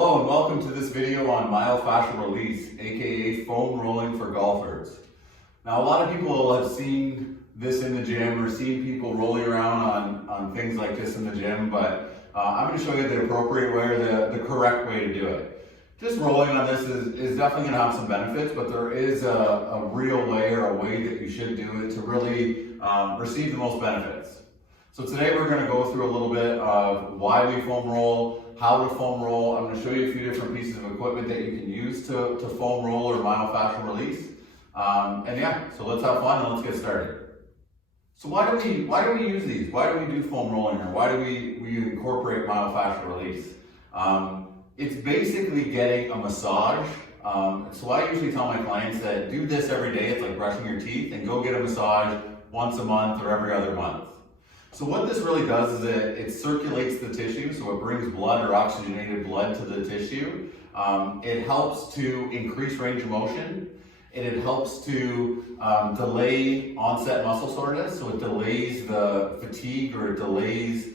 Hello and welcome to this video on myofascial release, aka foam rolling for golfers. Now a lot of people have seen this in the gym or seen people rolling around on things like this in the gym, but I'm going to show you the appropriate way or the correct way to do it. Just rolling on this is definitely going to have some benefits, but there is a real way or a way that you should do it to really receive the most benefits. So today we're going to go through a little bit of why we foam roll, how to foam roll. I'm going to show you a few different pieces of equipment that you can use to foam roll or myofascial release. And yeah, so let's have fun and let's get started. So why do we use these? Why do we do foam rolling, or why do we incorporate myofascial release? It's basically getting a massage. So I usually tell my clients that do this every day. It's like brushing your teeth, and go get a massage once a month or every other month. So what this really does is it circulates the tissue, so it brings blood or oxygenated blood to the tissue. It helps to increase range of motion, and it helps to delay onset muscle soreness, so it delays the fatigue, or it delays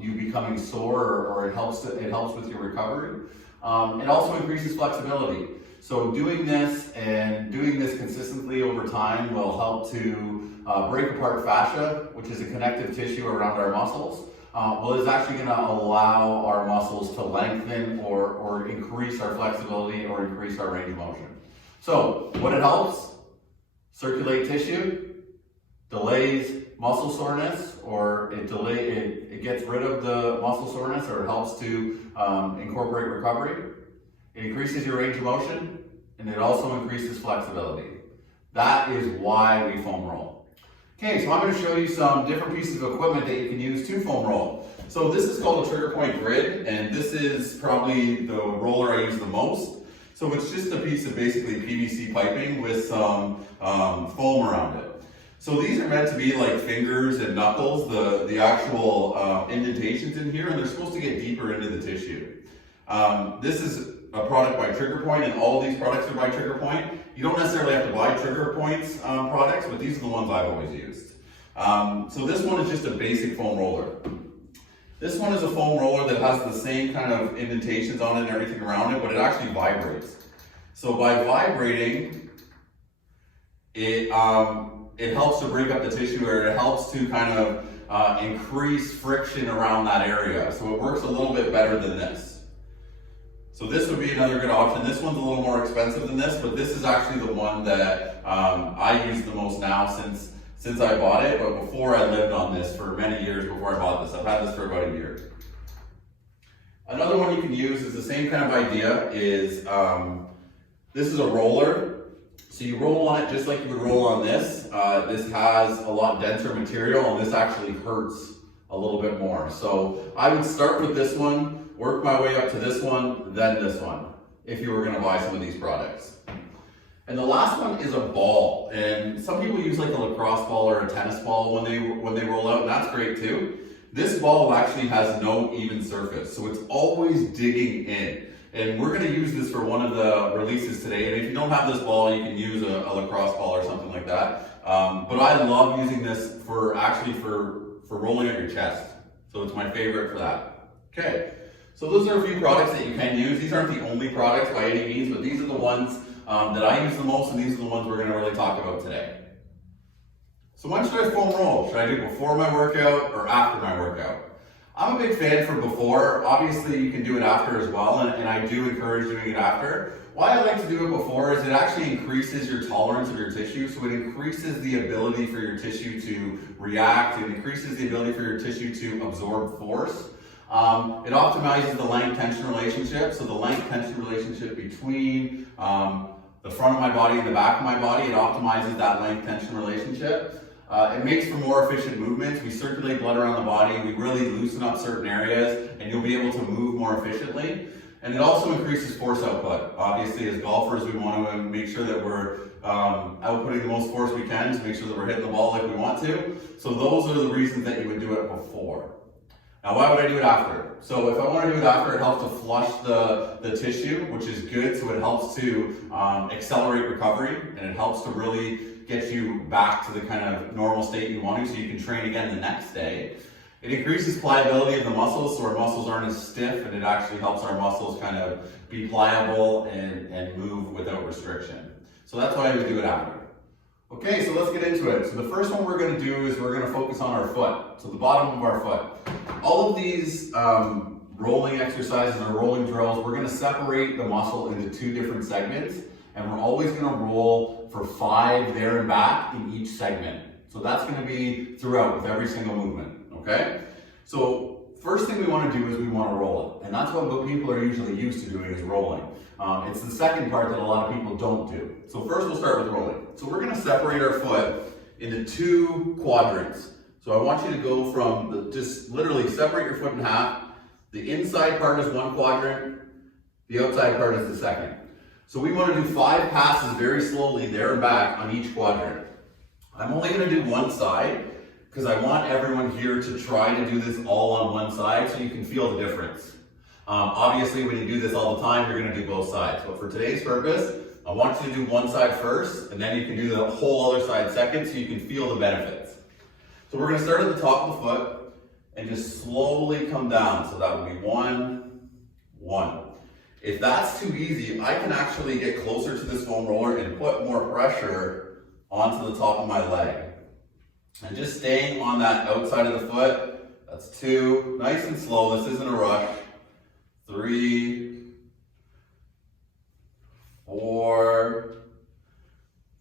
you becoming sore, or it helps with your recovery. It also increases flexibility. So doing this consistently over time will help to break apart fascia, which is a connective tissue around our muscles. It's actually going to allow our muscles to lengthen or increase our flexibility or increase our range of motion. So what it helps: circulate tissue, delays muscle soreness, or it gets rid of the muscle soreness, or it helps to incorporate recovery. It increases your range of motion, and it also increases flexibility. That is why we foam roll. Okay, so I'm going to show you some different pieces of equipment that you can use to foam roll. So this is called a trigger point grid, and this is probably the roller I use the most. So it's just a piece of basically PVC piping with some foam around it. So these are meant to be like fingers and knuckles, the actual indentations in here, and they're supposed to get deeper into the tissue. This is a product by Trigger Point, and all of these products are by Trigger Point. You don't necessarily have to buy Trigger Point's products, but these are the ones I've always used. So this one is just a basic foam roller. This one is a foam roller that has the same kind of indentations on it and everything around it, but it actually vibrates. So by vibrating, it helps to break up the tissue, or it helps to kind of increase friction around that area. So it works a little bit better than this. So this would be another good option. This one's a little more expensive than this, but this is actually the one that I use the most now since I bought it. But before, I lived on this for many years before I bought this. I've had this for about a year. Another one you can use is the same kind of idea. This is a roller. So you roll on it just like you would roll on this. This has a lot denser material, and this actually hurts a little bit more. So I would start with this one, work my way up to this one, then this one, if you were going to buy some of these products. And the last one is a ball. And some people use like a lacrosse ball or a tennis ball when they roll out, and that's great too. This ball actually has no even surface, so it's always digging in. And we're going to use this for one of the releases today. And if you don't have this ball, you can use a lacrosse ball or something like that. But I love using this for rolling out your chest. So it's my favorite for that. Okay, so those are a few products that you can use. These aren't the only products by any means, but these are the ones that I use the most, and these are the ones we're going to really talk about today. So when should I foam roll? Should I do it before my workout or after my workout? I'm a big fan for before. Obviously, you can do it after as well, and I do encourage doing it after. Why I like to do it before is it actually increases your tolerance of your tissue, so it increases the ability for your tissue to react, it increases the ability for your tissue to absorb force. It optimizes the length-tension relationship, so the length-tension relationship between the front of my body and the back of my body, it optimizes that length-tension relationship. It makes for more efficient movements. We circulate blood around the body, we really loosen up certain areas, and you'll be able to move more efficiently. And it also increases force output. Obviously, as golfers, we want to make sure that we're outputting the most force we can to make sure that we're hitting the ball like we want to. So those are the reasons that you would do it before. Now, why would I do it after? So if I want to do it after, it helps to flush the tissue, which is good. So it helps to accelerate recovery, and it helps to really get you back to the kind of normal state you want to, so you can train again the next day. It increases pliability in the muscles, so our muscles aren't as stiff, and it actually helps our muscles kind of be pliable and move without restriction. So that's why we do it after. Okay, so let's get into it. So the first one we're going to do is we're going to focus on our foot. So the bottom of our foot. All of these rolling exercises or rolling drills, we're going to separate the muscle into 2 different segments, and we're always going to roll for 5 there and back in each segment. So that's going to be throughout with every single movement, okay? So first thing we want to do is we want to roll it, and that's what people are usually used to doing is rolling. It's the second part that a lot of people don't do. So first we'll start with rolling. So we're going to separate our foot into 2 quadrants. So I want you to go from, just literally separate your foot in half. The inside part is 1 quadrant, the outside part is the second. So we want to do 5 passes very slowly there and back on each quadrant. I'm only going to do one side because I want everyone here to try to do this all on one side so you can feel the difference. Obviously, when you do this all the time, you're going to do both sides. But for today's purpose, I want you to do one side first, and then you can do the whole other side second so you can feel the benefits. So we're going to start at the top of the foot and just slowly come down. So that would be 1, 1. If that's too easy, I can actually get closer to this foam roller and put more pressure onto the top of my leg. And just staying on that outside of the foot, that's 2, nice and slow, this isn't a rush. 3, 4,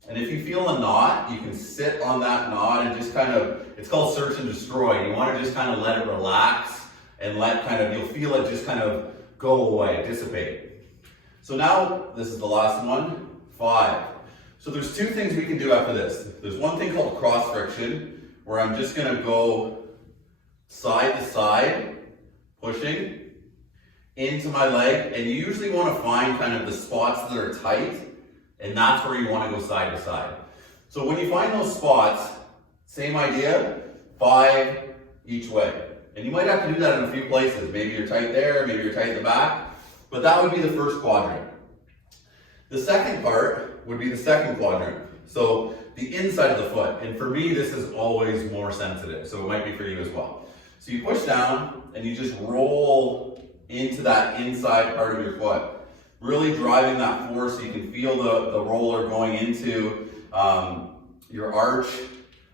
and if you feel a knot, you can sit on that knot and just kind of, it's called search and destroy. You want to just kind of let it relax and you'll feel it just kind of go away, dissipate. So now, this is the last one, 5. So there's 2 things we can do after this. There's one thing called cross friction, where I'm just going to go side to side, pushing into my leg, and you usually want to find kind of the spots that are tight, and that's where you want to go side to side. So when you find those spots, same idea, 5 each way. And you might have to do that in a few places. Maybe you're tight there, maybe you're tight in the back, but that would be the first quadrant. The second part would be the second quadrant. So the inside of the foot, and for me, this is always more sensitive, so it might be for you as well. So you push down and you just roll into that inside part of your foot, really driving that force so you can feel the roller going into your arch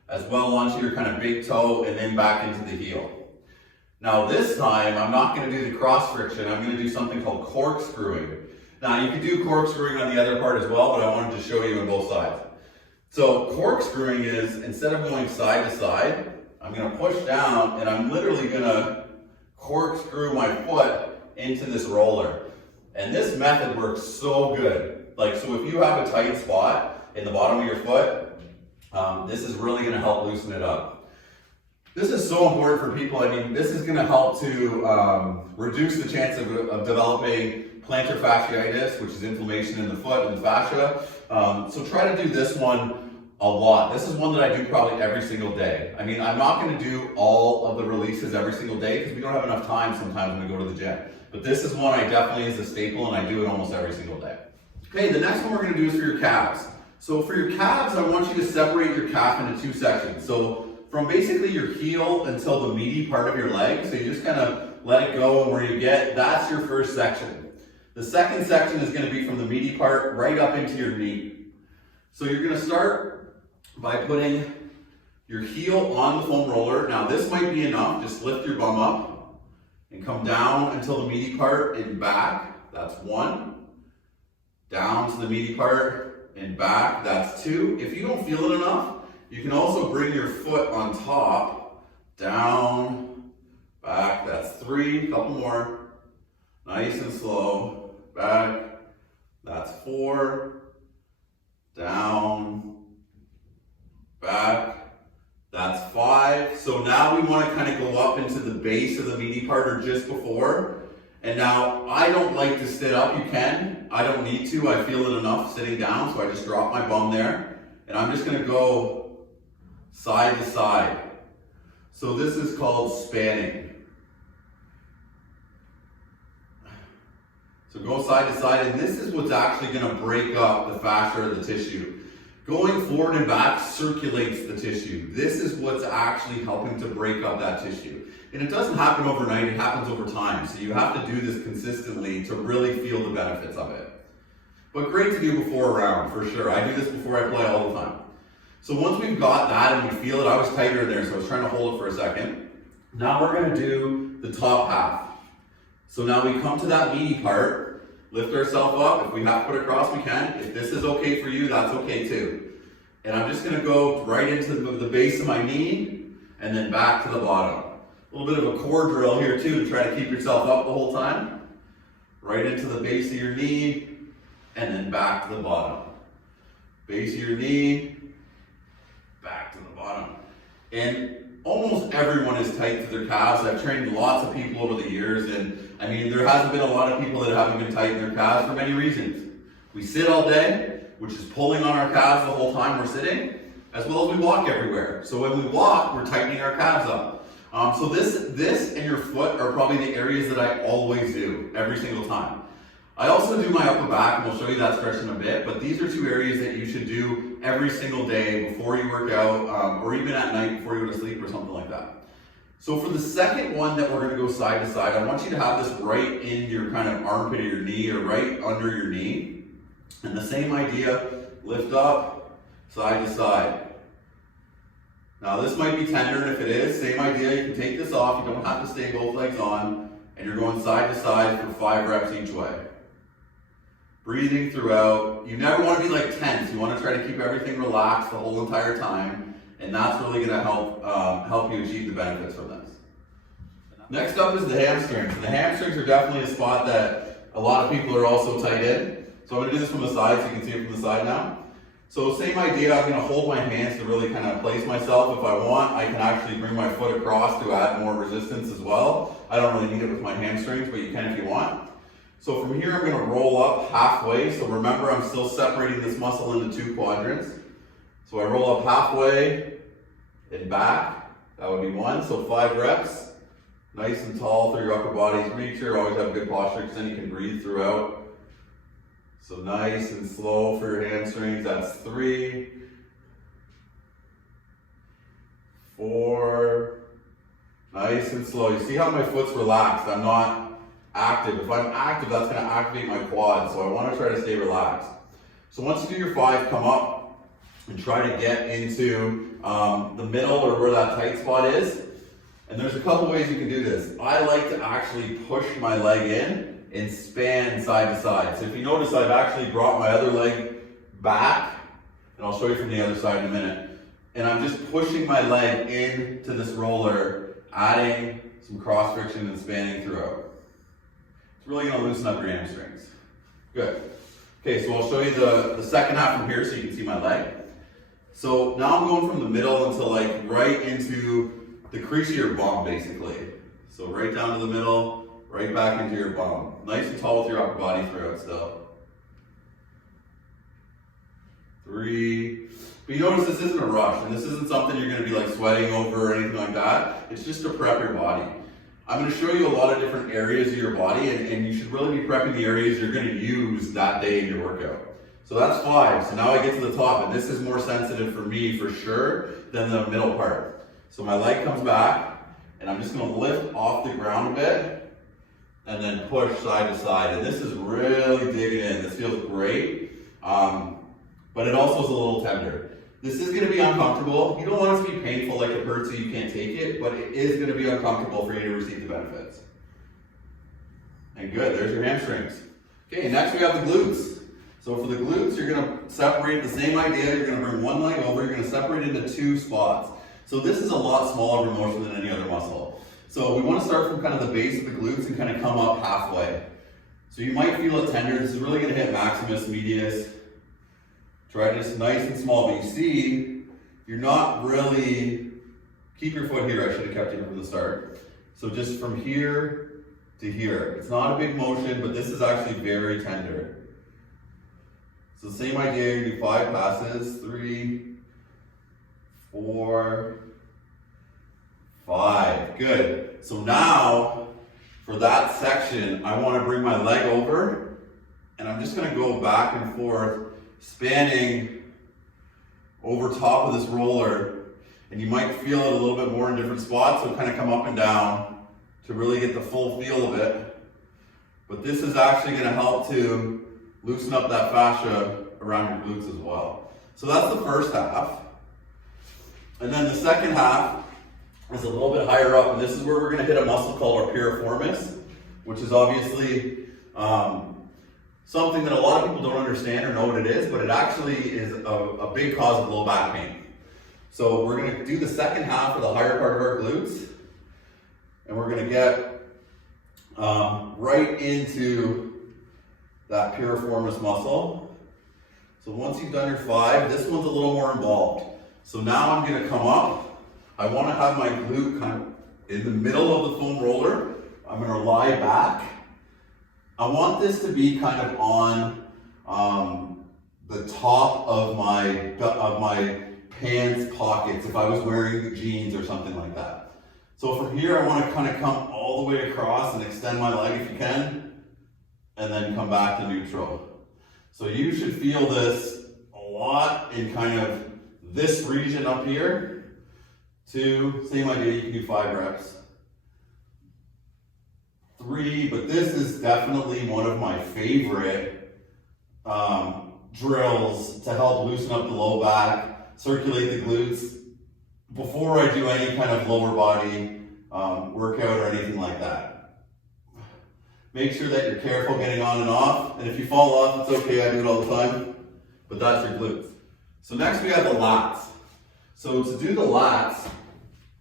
as well onto your kind of big toe and then back into the heel. Now this time, I'm not going to do the cross friction, I'm going to do something called corkscrewing. Now you can do corkscrewing on the other part as well, but I wanted to show you on both sides. So corkscrewing is, instead of going side to side, I'm going to push down and I'm literally going to corkscrew my foot into this roller. And this method works so good. So if you have a tight spot in the bottom of your foot, this is really going to help loosen it up. This is so important for people. I mean, this is going to help to reduce the chance of developing plantar fasciitis, which is inflammation in the foot and the fascia. So try to do this one a lot. This is one that I do probably every single day. I mean, I'm not going to do all of the releases every single day because we don't have enough time sometimes when we go to the gym. But this is one I definitely is a staple and I do it almost every single day. Okay, the next one we're going to do is for your calves. So for your calves, I want you to separate your calf into 2 sections. So from basically your heel until the meaty part of your leg. So you just kind of let it go, and where you get, that's your first section. The second section is going to be from the meaty part right up into your knee. So you're going to start by putting your heel on the foam roller. Now this might be enough, just lift your bum up and come down until the meaty part and back, that's 1. Down to the meaty part and back, that's 2. If you don't feel it enough, you can also bring your foot on top, down, back, that's 3, couple more, nice and slow, back, that's 4, down, back, that's 5. So now we want to kind of go up into the base of the meaty part or just before. And now I don't like to sit up, you can. I don't need to, I feel it enough sitting down, so I just drop my bum there. And I'm just going to go side to side. So this is called spanning. So go side to side, and this is what's actually going to break up the fascia or the tissue. Going forward and back circulates the tissue. This is what's actually helping to break up that tissue. And it doesn't happen overnight, it happens over time. So you have to do this consistently to really feel the benefits of it. But great to do before a round, for sure. I do this before I play all the time. So once we've got that and we feel it, I was tighter in there, so I was trying to hold it for a second. Now we're gonna do the top half. So now we come to that meaty part, lift ourselves up. If we have to put it across, we can. If this is okay for you, that's okay too. And I'm just gonna go right into the base of my knee and then back to the bottom. A little bit of a core drill here too to try to keep yourself up the whole time. Right into the base of your knee and then back to the bottom. Base of your knee, back to the bottom. And almost everyone is tight to their calves. I've trained lots of people over the years, and I mean, there hasn't been a lot of people that haven't been tight in their calves for many reasons. We sit all day, which is pulling on our calves the whole time we're sitting, as well as we walk everywhere. So when we walk, we're tightening our calves up. So this and your foot are probably the areas that I always do, every single time. I also do my upper back, and we'll show you that stretch in a bit, but these are two areas that you should do every single day before you work out, or even at night before you go to sleep or something like that. So for the second one that we're gonna go side to side, I want you to have this right in your kind of armpit of your knee or right under your knee. And the same idea, lift up, side to side. Now this might be tender, and if it is, same idea, you can take this off, you don't have to stay both legs on, and you're going side to side for 5 reps each way. Breathing throughout. You never want to be like tense. You want to try to keep everything relaxed the whole entire time, and that's really going to help you achieve the benefits from this. Next up is the hamstrings. And the hamstrings are definitely a spot that a lot of people are also tight in. So I'm going to do this from the side so you can see it from the side now. So same idea, I'm going to hold my hands to really kind of place myself. If I want, I can actually bring my foot across to add more resistance as well. I don't really need it with my hamstrings, but you can if you want. So from here, I'm going to roll up halfway. So remember, I'm still separating this muscle into 2 quadrants. So I roll up halfway and back. That would be 1, so 5 reps. Nice and tall through your upper body. Make sure you always have good posture because then you can breathe throughout. So nice and slow for your hamstrings. That's 3, 4. Nice and slow. You see how my foot's relaxed? I'm not active. If I'm active, that's going to activate my quads. So I want to try to stay relaxed. So once you do your 5, come up and try to get into the middle or where that tight spot is. And there's a couple ways you can do this. I like to actually push my leg in and span side to side. So if you notice, I've actually brought my other leg back, and I'll show you from the other side in a minute. And I'm just pushing my leg into this roller, adding some cross friction and spanning throughout. It's really gonna loosen up your hamstrings. Good. Okay, so I'll show you the second half from here so you can see my leg. So now I'm going from the middle until like right into the crease of your bum, basically. So right down to the middle, right back into your bum. Nice and tall with your upper body throughout still. 3. But you notice this isn't a rush, and this isn't something you're gonna be like sweating over or anything like that. It's just to prep your body. I'm gonna show you a lot of different areas of your body, and you should really be prepping the areas you're gonna use that day in your workout. So that's 5. So now I get to the top, and this is more sensitive for me for sure than the middle part. So my leg comes back, and I'm just gonna lift off the ground a bit, and then push side to side. And this is really digging in. This feels great, but it also is a little tender. This is gonna be uncomfortable. You don't want it to be painful, like it hurts so you can't take it, but it is gonna be uncomfortable for you to receive the benefits. And good, there's your hamstrings. Okay, next we have the glutes. So for the glutes, you're gonna separate the same idea. You're gonna bring one leg over, you're gonna separate into 2 spots. So this is a lot smaller of a motion than any other muscle. So we want to start from kind of the base of the glutes and kind of come up halfway. So you might feel it tender. This is really going to hit maximus medius. Try this nice and small, but you see, you're not really, keep your foot here. I should have kept it from the start. So just from here to here. It's not a big motion, but this is actually very tender. So same idea, you do 5 passes, 3, 4, 5, good. So now, for that section, I want to bring my leg over, and I'm just going to go back and forth, spanning over top of this roller, and you might feel it a little bit more in different spots, so kind of come up and down to really get the full feel of it. But this is actually going to help to loosen up that fascia around your glutes as well. So that's the first half. And then the second half is a little bit higher up, and this is where we're going to hit a muscle called our piriformis, which is obviously something that a lot of people don't understand or know what it is, but it actually is a big cause of low back pain. So we're going to do the second half of the higher part of our glutes, and we're going to get right into that piriformis muscle. So once you've done your 5, this one's a little more involved. So now I'm going to come up. I want to have my glute kind of in the middle of the foam roller. I'm going to lie back. I want this to be kind of on the top of my pants pockets if I was wearing jeans or something like that. So from here, I want to kind of come all the way across and extend my leg if you can, and then come back to neutral. So you should feel this a lot in kind of this region up here. 2, same idea, you can do 5 reps. 3, but this is definitely one of my favorite drills to help loosen up the low back, circulate the glutes before I do any kind of lower body workout or anything like that. Make sure that you're careful getting on and off, and if you fall off, it's okay, I do it all the time, but that's your glutes. So next we have the lats. So to do the lats,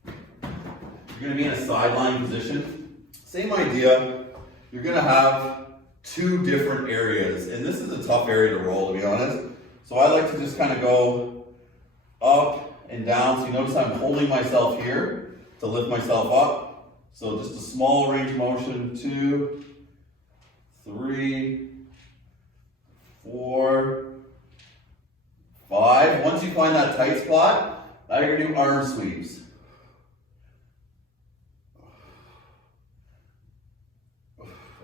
you're going to be in a sideline position. Same idea, you're going to have 2 different areas, and this is a tough area to roll, to be honest. So I like to just kind of go up and down. So you notice I'm holding myself here to lift myself up. So just a small range of motion, 2, 3, 4, 5. Once you find that tight spot, now you're going to do arm sweeps.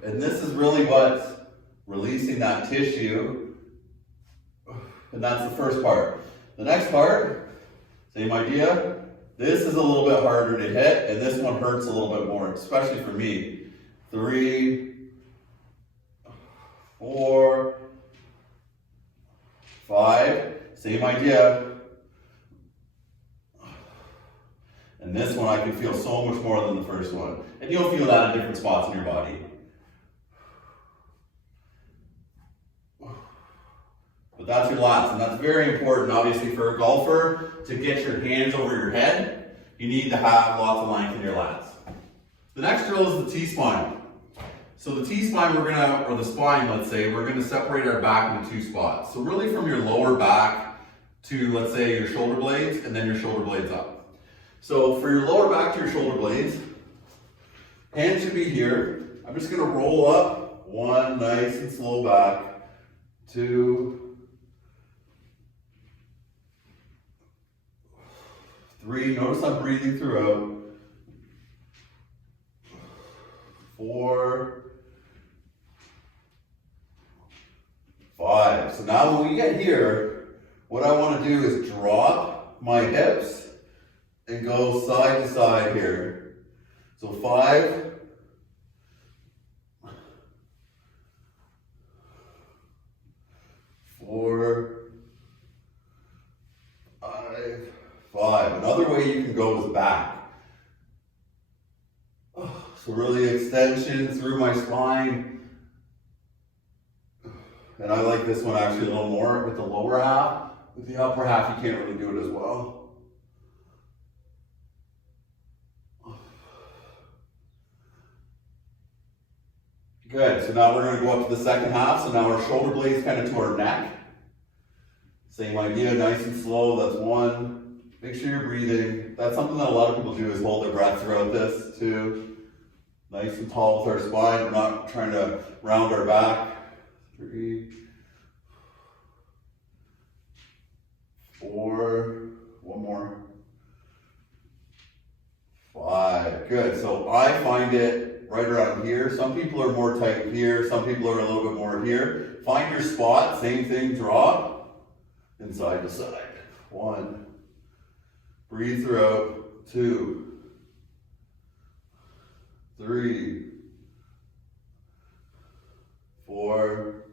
And this is really what's releasing that tissue. And that's the first part. The next part, same idea. This is a little bit harder to hit, and this one hurts a little bit more, especially for me. 3, 4, 5. Same idea. And this one I can feel so much more than the first one. And you'll feel that in different spots in your body. But that's your lats, and that's very important, obviously, for a golfer to get your hands over your head. You need to have lots of length in your lats. The next drill is the T-spine. So the T-spine, or the spine, let's say, we're gonna separate our back into 2 spots. So really from your lower back to, let's say, your shoulder blades, and then your shoulder blades up. So for your lower back to your shoulder blades, hands should be here. I'm just gonna roll up, 1, nice and slow back, 2, 3, notice I'm breathing throughout, 4, 5. So now when we get here, what I want to do is drop my hips and go side to side here. So 5, 4, 5. Another way you can go is back. So really extension through my spine. And I like this one actually a little more with the lower half. With the upper half, you can't really do it as well. Good, so now we're going to go up to the second half. So now our shoulder blades kind of to our neck. Same idea, nice and slow, that's 1. Make sure you're breathing. That's something that a lot of people do, is hold their breath throughout this. 2, nice and tall with our spine. We're not trying to round our back. 3, 4, 1 more. 5, good. So I find it right around here. Some people are more tight here. Some people are a little bit more here. Find your spot, same thing, drop, and side to side. 1. Breathe throughout. 2, 3, 4,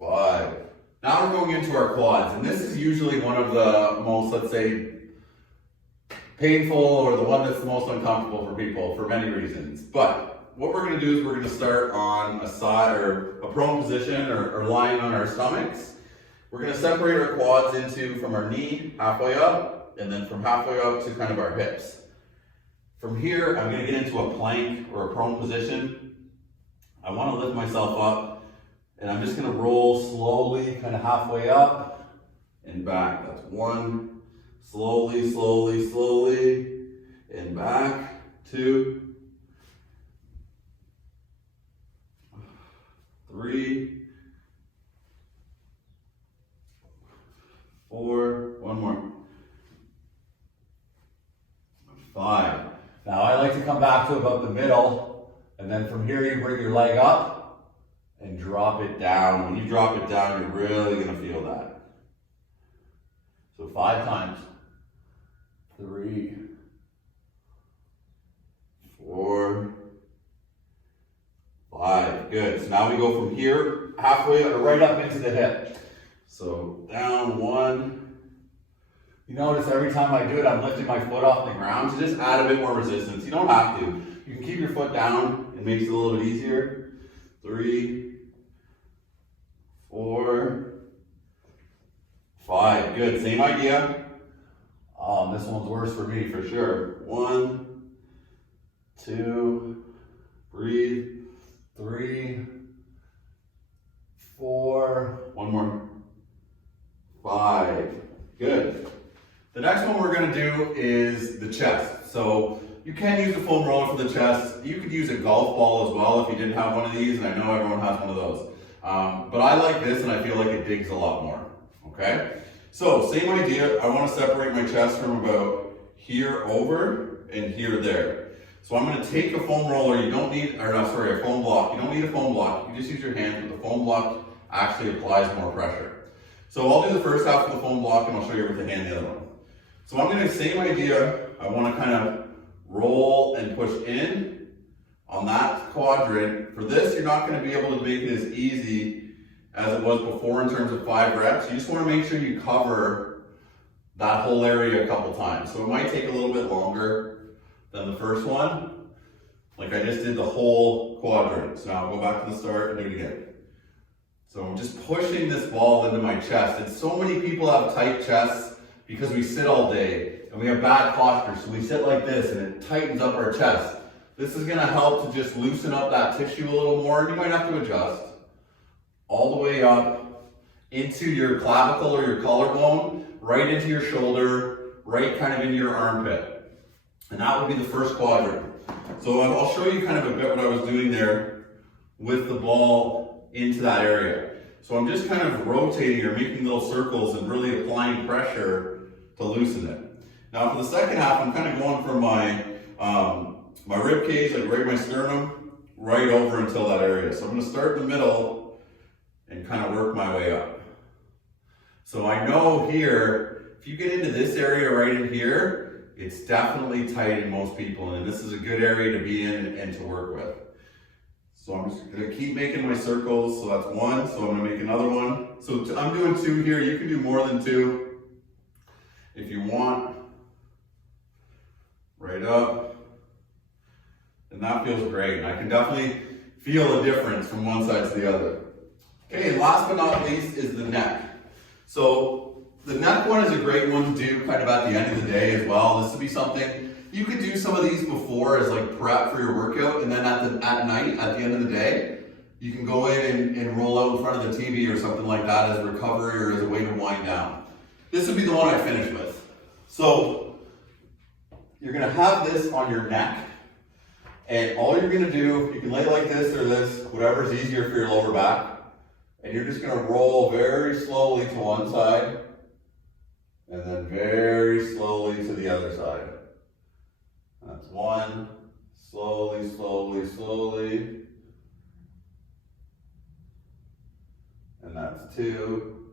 5. Now we're going into our quads, and this is usually one of the most, let's say, painful, or the one that's the most uncomfortable for people for many reasons. But what we're going to do is we're going to start on a side or a prone position, or lying on our stomachs. We're going to separate our quads into from our knee halfway up, and then from halfway up to kind of our hips. From here, I'm going to get into a plank or a prone position. I want to lift myself up, and I'm just going to roll slowly, kind of halfway up and back. That's 1. Slowly, slowly, slowly, and back. 2, 3, 4, one more, 5. Now I like to come back to about the middle, and then from here you bring your leg up and drop it down. When you drop it down, you're really going to feel that. So 5 times. 3, 4, 5. Good. So now we go from here halfway right up into the hip. So down 1. You notice every time I do it, I'm lifting my foot off the ground. So just add a bit more resistance. You don't have to. You can keep your foot down. It makes it a little bit easier. 3, 4, 5. Good. Same idea. This one's worse for me for sure. 1, 2, breathe. 3, 4, one more. 5. Good. The next one we're going to do is the chest. So you can use a foam roller for the chest. You could use a golf ball as well if you didn't have one of these, and I know everyone has one of those. But I like this, and I feel like it digs a lot more. Okay? So, same idea. I want to separate my chest from about here over and here there. So I'm going to take a foam roller. You don't need, or no, sorry, a foam block. You don't need a foam block. You just use your hand, but the foam block actually applies more pressure. So I'll do the first half of the foam block, and I'll show you with the hand the other one. So I'm going to, same idea. I want to kind of roll and push in on that quadrant. For this, you're not going to be able to make it as easy as it was before in terms of 5 reps. You just want to make sure you cover that whole area a couple times. So it might take a little bit longer than the first one. Like I just did the whole quadrant. So now I'll go back to the start and do it again. So I'm just pushing this ball into my chest. And so many people have tight chests because we sit all day and we have bad posture. So we sit like this and it tightens up our chest. This is going to help to just loosen up that tissue a little more. And you might have to adjust all the way up into your clavicle or your collarbone, right into your shoulder, right kind of into your armpit. And that would be the first quadrant. So I'll show you kind of a bit what I was doing there with the ball into that area. So I'm just kind of rotating or making little circles and really applying pressure to loosen it. Now for the second half, I'm kind of going from my rib cage, like right my sternum, right over until that area. So I'm going to start in the middle and kind of work my way up. So I know here, if you get into this area right in here, it's definitely tight in most people, and this is a good area to be in and to work with. So I'm just gonna keep making my circles. So that's 1, so I'm gonna make another one. So I'm doing 2 here. You can do more than 2 if you want. Right up. And that feels great. And I can definitely feel a difference from one side to the other. Okay, and last but not least is the neck. So the neck one is a great one to do kind of at the end of the day as well. This would be something, you could do some of these before as like prep for your workout, and then at night, at the end of the day, you can go in and roll out in front of the TV or something like that as recovery or as a way to wind down. This would be the one I finish with. So you're gonna have this on your neck, and all you're gonna do, you can lay like this or this, whatever's easier for your lower back. And you're just going to roll very slowly to one side and then very slowly to the other side. That's 1, slowly, slowly, slowly. And that's 2,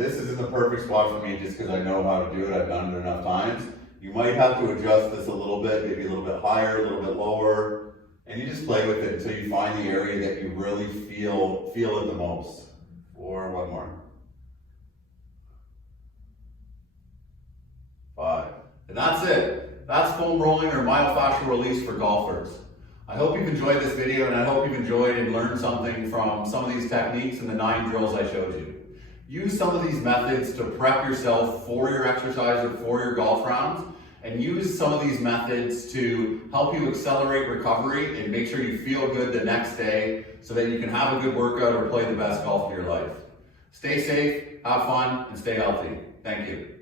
this isn't the perfect spot for me just because I know how to do it. I've done it enough times. You might have to adjust this a little bit, maybe a little bit higher, a little bit lower, and you just play with it until you find the area that you really feel it the most. Or one more. 5. And that's it. That's foam rolling or myofascial release for golfers. I hope you've enjoyed this video, and I hope you've enjoyed and learned something from some of these techniques and the 9 drills I showed you. Use some of these methods to prep yourself for your exercise or for your golf rounds, and use some of these methods to help you accelerate recovery and make sure you feel good the next day so that you can have a good workout or play the best golf of your life. Stay safe, have fun, and stay healthy. Thank you.